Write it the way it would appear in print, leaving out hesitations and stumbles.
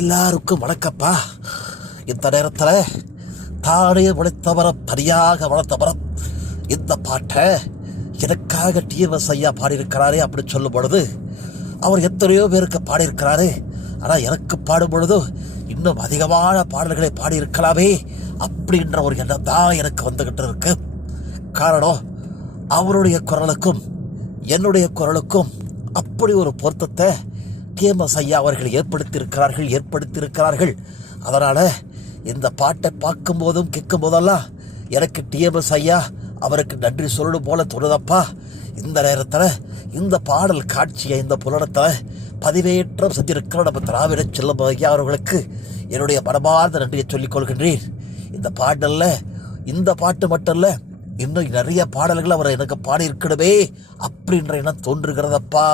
எல்லாருக்கும் வணக்கப்பா. இந்த நேரத்தில் தானே உழைத்தவரம் தனியாக வளர்த்தவரம் இந்த பாட்டை எனக்காக டிஎம்எஸ் ஐயா பாடியிருக்கிறாரே அப்படின்னு சொல்லும் பொழுது அவர் எத்தனையோ பேருக்கு பாடியிருக்கிறாரு. ஆனால் எனக்கு பாடும் பொழுது இன்னும் அதிகமான பாடல்களை பாடியிருக்கலாமே அப்படின்ற ஒரு எண்ணம் தான் எனக்கு வந்துக்கிட்டு இருக்கு. காரணம், அவருடைய குரலுக்கும் என்னுடைய குரலுக்கும் அப்படி ஒரு பொருத்தத்தை டிஎம்எஸ் ஐயா அவர்கள் ஏற்படுத்தியிருக்கிறார்கள். அதனால் இந்த பாட்டை பார்க்கும்போதும் கேட்கும் போதெல்லாம் எனக்கு டிஎம்எஸ் ஐயா அவருக்கு நன்றி சொல்லணும் போல தோணுதப்பா. இந்த நேரத்தில் இந்த பாடல் காட்சியை இந்த புலனத்தில் பதிவேற்றம் செஞ்சிருக்கிற நம்ம திராவிட செல்லம் ஐயா அவர்களுக்கு என்னுடைய மனமார்ந்த நன்றியை சொல்லிக் கொள்கின்றேன். இந்த பாட்டு மட்டும் இல்லை, இன்னும் நிறைய பாடல்கள் அவர் எனக்கு பாடியிருக்கணுமே அப்படின்ற எண்ணம் தோன்றுகிறதப்பா.